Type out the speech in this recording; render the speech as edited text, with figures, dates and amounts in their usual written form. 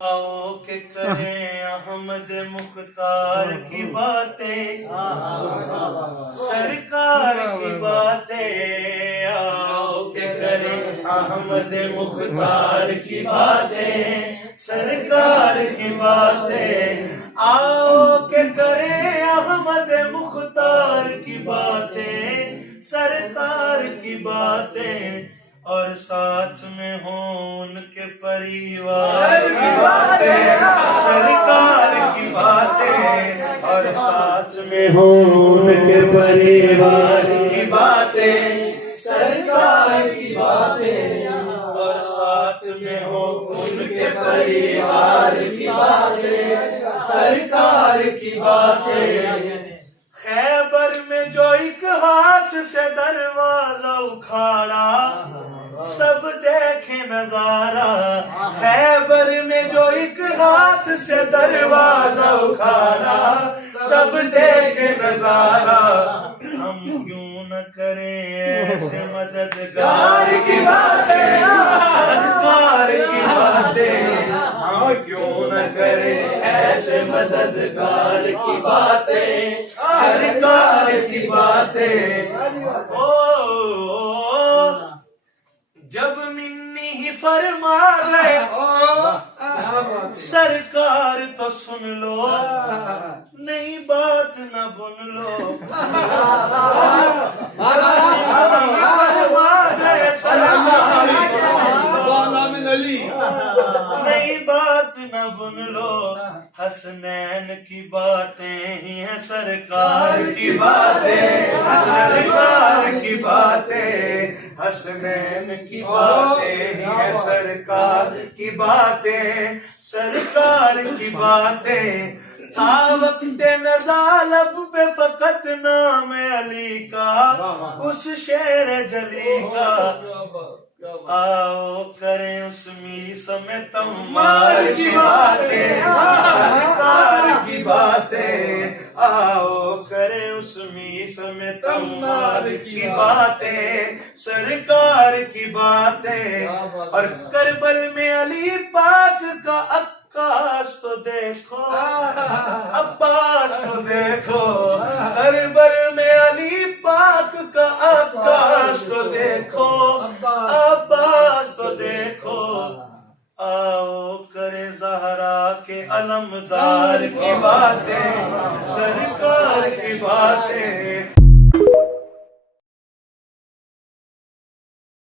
آؤ کہ کریں احمد مختار کی باتیں، سرکار کی باتیں، آؤ کہ کریں احمد مختار کی باتیں، سرکار کی باتیں، آؤ کہ کریں احمد مختار کی باتیں، سرکار کی باتیں، اور ساتھ میں ہوں ان کے پریوار کی باتیں، سرکار کی باتیں، اور ساتھ میں ہوں ان کے پریوار کی باتیں، سرکار کی باتیں، اور ساتھ میں ہوں ان کے پریوار کی باتیں، سرکار کی باتیں۔ خیبر میں جو ایک ہاتھ سے دروازہ اکھاڑا، سب دیکھے نظارہ، خیبر میں جو ایک ہاتھ سے دروازہ اکھاڑا، سب دیکھے نظارہ، ہم کیوں نہ کریں ایسے مددگار کی باتیں، سرکار کی باتیں، ہم کیوں نہ کریں ایسے مددگار کی باتیں، سرکار کی باتیں۔ جب منی ہی فرما گئے سرکار تو سن لو، نئی بات نہ بن لو، فرما گئے سرکار تو سن لو، نئی بات نہ بن لو، حسنین کی باتیں ہی ہیں سرکار کی باتیں، سرکار کی باتیں، حسنین کی باتیں ہی ہیں سرکار کی باتیں، سرکار کی باتیں۔ تھا وقت نزا لب پہ فقط نام علی کا، اس شیر جلی کا، آؤ کریں اس میسم تمار کی باتیں، سرکار کی باتیں، آؤ کریں اس میسم تمار کی باتیں، سرکار کی باتیں۔ اور کربل میں علی پاک کا عکاس تو دیکھو، عباس تو دیکھو، کربل میں علی پاک کا عکاس تو دیکھو، عباس تو دیکھو، آؤ کرے زہرا کے علمدار کی باتیں،